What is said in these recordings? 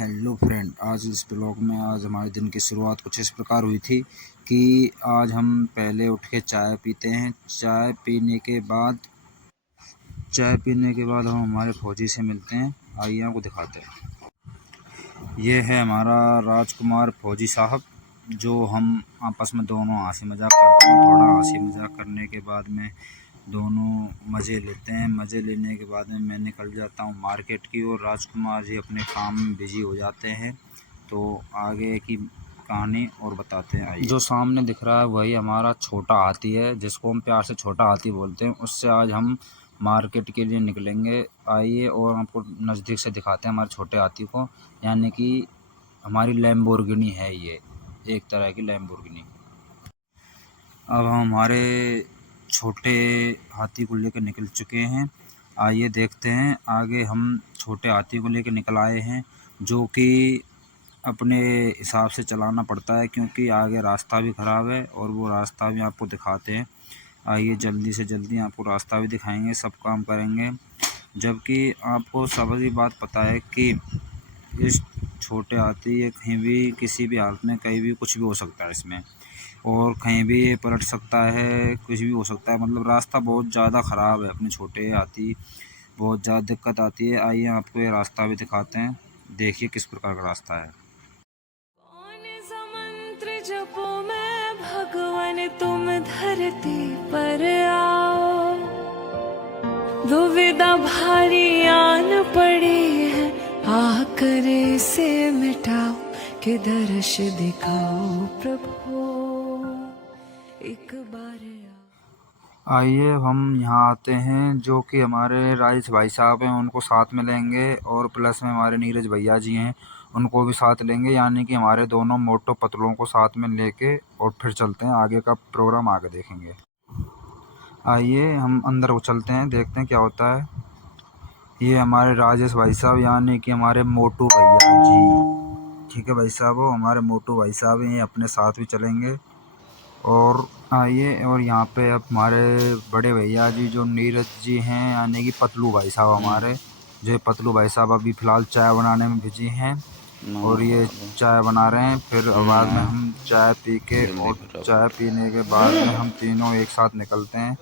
Hello friend, आज इस blog में आज हमारे दिन की शुरुआत कुछ इस प्रकार हुई थी कि आज हम पहले उठ के चाय पीते हैं। चाय पीने के बाद हम हमारे फौजी से मिलते हैं। आइए आपको दिखाते हैं। ये है हमारा राजकुमार फौजी साहब, जो हम आपस में दोनों हंसी मजाक करते हैं। थोड़ा हंसी मजाक करने के बाद में दोनों मज़े लेते हैं। मज़े लेने के बाद में मैं निकल जाता हूँ मार्केट की ओर। राजकुमार जी अपने काम में बिजी हो जाते हैं। तो आगे की कहानी और बताते हैं। आइए। जो सामने दिख रहा है वही हमारा छोटा हाथी है, जिसको हम प्यार से छोटा हाथी बोलते हैं। उससे आज हम मार्केट के लिए निकलेंगे। आइए और आपको नज़दीक से दिखाते हैं हमारे छोटे हाथी को, यानी कि हमारी लैम्बोर्गिनी है ये, एक तरह की लैम्बोर्गिनी। अब हम हमारे छोटे हाथी को लेकर निकल चुके हैं। आइए देखते हैं आगे। हम छोटे हाथी को लेकर निकल आए हैं, जो कि अपने हिसाब से चलाना पड़ता है, क्योंकि आगे रास्ता भी ख़राब है और वो रास्ता भी आपको दिखाते हैं। आइए जल्दी से जल्दी आपको रास्ता भी दिखाएंगे, सब काम करेंगे। जबकि आपको सभी बात पता है कि इस छोटे हाथी ये कहीं भी किसी भी हालत में कहीं भी कुछ भी हो सकता है इसमें, और कहीं भी ये पलट सकता है, कुछ भी हो सकता है। मतलब रास्ता बहुत ज़्यादा ख़राब है। अपने छोटे हाथी बहुत ज़्यादा दिक्कत आती है। आइए आपको ये रास्ता भी दिखाते हैं, देखिए किस प्रकार का रास्ता है। कौन सा मंत्र जपो मैं भगवान, तुम धरती पर आओ। दुविधा भारी आन पड़ी है, आकर इसे मिटाओ। कि दर्श दिखाओ प्रभु, एक बार आओ। आइए हम यहाँ आते हैं, जो कि हमारे राजेश भाई साहब हैं, उनको साथ में लेंगे। और प्लस में हमारे नीरज भैया जी हैं, उनको भी साथ लेंगे। यानी कि हमारे दोनों मोटो पतलों को साथ में लेके और फिर चलते हैं। आगे का प्रोग्राम आगे देखेंगे। आइए हम अंदर को चलते हैं, देखते हैं क्या होता है। ये हमारे राजेश भाई साहब, यानी कि हमारे मोटू भैया जी। ठीक है भाई साहब, वो हमारे मोटू भाई साहब हैं, ये अपने साथ भी चलेंगे। और आइए, और यहाँ पे अब हमारे बड़े भैया जी जो नीरज जी हैं, यानी कि पतलू भाई साहब हमारे, जो पतलू भाई साहब अभी फ़िलहाल चाय बनाने में बिजी हैं। और ये चाय बना रहे हैं। फिर बाद में हम चाय पी के, और चाय पीने के बाद में हम तीनों एक साथ निकलते हैं।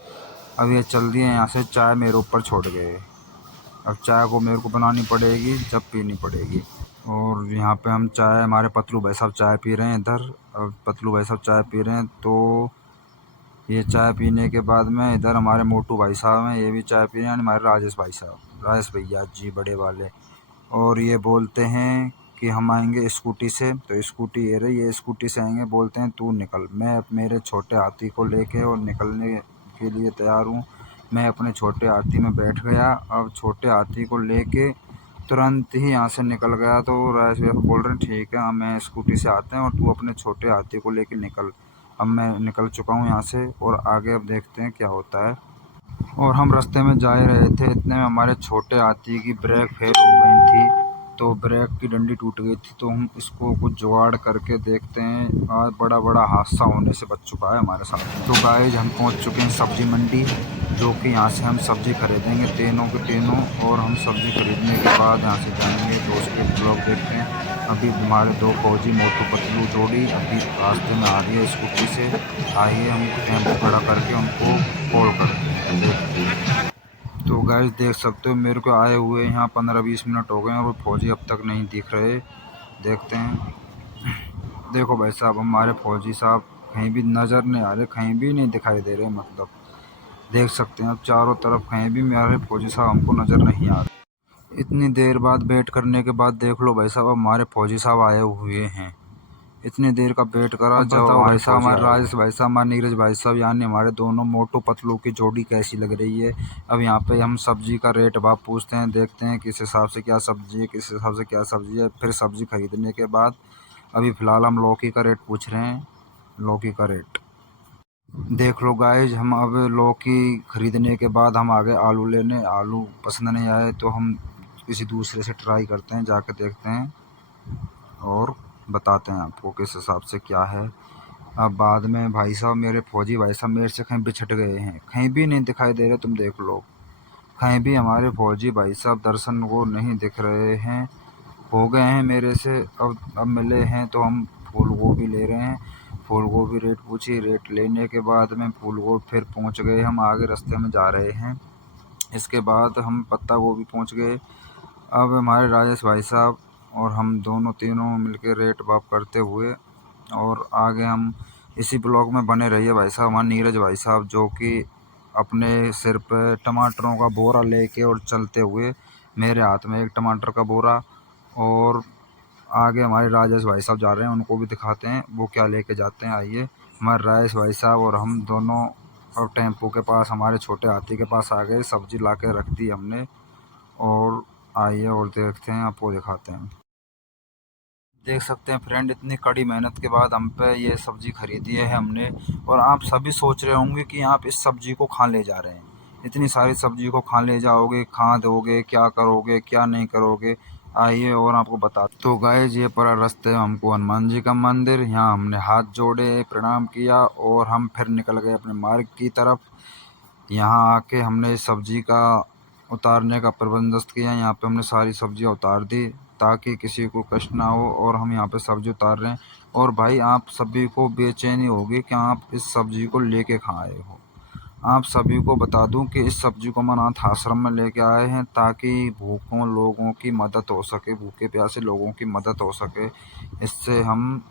अब ये चल दिए यहाँ से, चाय मेरे ऊपर छोड़ गए। अब चाय को मेरे को बनानी पड़ेगी, जब पीनी पड़ेगी। और यहाँ पे हम चाय, हमारे पतलू भाई साहब चाय पी रहे हैं इधर। अब पतलू भाई साहब चाय पी रहे हैं, तो ये चाय पीने के बाद में इधर हमारे मोटू भाई साहब हैं, ये भी चाय पी रहे हैं। हमारे राजेश भाई साहब, राजेश भैया जी बड़े वाले। और ये बोलते हैं कि हम आएंगे स्कूटी से, तो स्कूटी ये रही, ये स्कूटी से आएंगे। बोलते हैं तू निकल। मैं अब मेरे छोटे हाथी को लेके और निकलने के लिए तैयार हूँ। मैं अपने छोटे हाथी में बैठ गया। अब छोटे हाथी को लेके तुरंत ही यहाँ से निकल गया। तो राजेश भैया बोल रहे हैं ठीक है, मैं स्कूटी से आते हैं और तू अपने छोटे हाथी को लेके निकल। अब मैं निकल चुका हूँ यहाँ से, और आगे अब देखते हैं क्या होता है। और हम रास्ते में जा ही रहे थे, इतने में हमारे छोटे हाथी की ब्रेक फेल हो गई थी। तो ब्रेक की डंडी टूट गई थी। तो हम इसको कुछ जुगाड़ करके देखते हैं। आज बड़ा बड़ा हादसा होने से बच चुका है हमारे साथ। तो गाइस हम पहुंच चुके हैं सब्जी मंडी, जो कि यहाँ से हम सब्जी खरीदेंगे तीनों के तीनों। और हम सब्जी खरीदने के बाद यहाँ से जाएंगे, तो उसके ब्लॉग देखते हैं। अभी हमारे दो फौजी मोटू पतलू जोड़ी अभी रास्ते में आ रही है स्कूटी से। आइए हम टेम्पो खड़ा करके उनको कॉल करते हैं। तो गाइस देख सकते हो, मेरे को आए हुए यहाँ 15-20 मिनट हो गए हैं और फौजी अब तक नहीं दिख रहे। देखते हैं। देखो भाई साहब, हमारे फौजी साहब कहीं भी नज़र नहीं आ रहे, कहीं भी नहीं दिखाई दे रहे। मतलब देख सकते हैं, अब चारों तरफ कहीं भी मेरे फौजी साहब हमको नज़र नहीं आ रहे। इतनी देर बाद वेट करने के बाद देख लो भाई साहब, हमारे फौजी साहब आए हुए हैं। इतनी देर का वेट करा। जब भाई साहब, हमारे राजेश भाई साहब, हमारे नीरज भाई साहब, यानी हमारे दोनों मोटू पतलू की जोड़ी कैसी लग रही है। अब यहाँ पे हम सब्जी का रेट भाव पूछते हैं, देखते हैं किस हिसाब से क्या सब्जी है, किस हिसाब से क्या सब्जी है। फिर सब्जी खरीदने के बाद अभी फ़िलहाल हम लौकी का रेट पूछ रहे हैं। लौकी का रेट देख लो गाइज। हम अब लौकी खरीदने के बाद हम आ गए आलू लेने। आलू पसंद नहीं आए तो हम किसी दूसरे से ट्राई करते हैं, जाके देखते हैं और बताते हैं आपको किस हिसाब से क्या है। अब बाद में भाई साहब, मेरे फौजी भाई साहब मेरे से कहीं बिछट गए हैं, कहीं भी नहीं दिखाई दे रहे। तुम देख लो, कहीं भी हमारे फौजी भाई साहब दर्शन को नहीं दिख रहे हैं। हो गए हैं मेरे से। अब मिले हैं तो हम फूल गोभी ले रहे हैं। फूल गोभी रेट पूछी, रेट लेने के बाद में फूल गोभी फिर पहुंच गए हम, आगे रास्ते में जा रहे हैं। इसके बाद हम पत्ता गोभी पहुंच गए। अब हमारे राजेश भाई साहब और हम दोनों तीनों मिलके रेट बाप करते हुए और आगे हम इसी ब्लॉग में बने रहिए भाई साहब। हमारे नीरज भाई साहब जो कि अपने सिर पे टमाटरों का बोरा लेके और चलते हुए, मेरे हाथ में एक टमाटर का बोरा, और आगे हमारे राजेश भाई साहब जा रहे हैं, उनको भी दिखाते हैं वो क्या लेके जाते हैं। आइए, हमारे राजेश भाई साहब और हम दोनों अब टेम्पो के पास, हमारे छोटे हाथी के पास आ गए। सब्जी ला के रख दी हमने, और आइए और देखते हैं, आपको दिखाते हैं। देख सकते हैं फ्रेंड, इतनी कड़ी मेहनत के बाद हम पे ये सब्जी खरीदी है हमने। और आप सभी सोच रहे होंगे कि आप इस सब्जी को कहाँ ले जा रहे हैं, इतनी सारी सब्जी को कहाँ ले जाओगे, कहाँ दोगे, क्या करोगे, क्या नहीं करोगे। आइए और आपको बता। तो गाइस, ये पड़ा रास्ते में हमको हनुमान जी का मंदिर। यहाँ हमने हाथ जोड़े, प्रणाम किया और हम फिर निकल गए अपने मार्ग की तरफ। यहाँ आके हमने सब्जी का उतारने का प्रबंधोबस्त किया। यहाँ पे हमने सारी सब्जियाँ उतार दी ताकि किसी को कष्ट ना हो। और हम यहाँ पे सब्जी उतार रहे हैं। और भाई, आप सभी को बेचैनी होगी कि आप इस सब्जी को लेके कहाँ आए हो। आप सभी को बता दूं कि इस सब्जी को हम अनाथ आश्रम में लेके आए हैं ताकि भूखों लोगों की मदद हो सके, भूखे प्यासे लोगों की मदद हो सके। इससे हम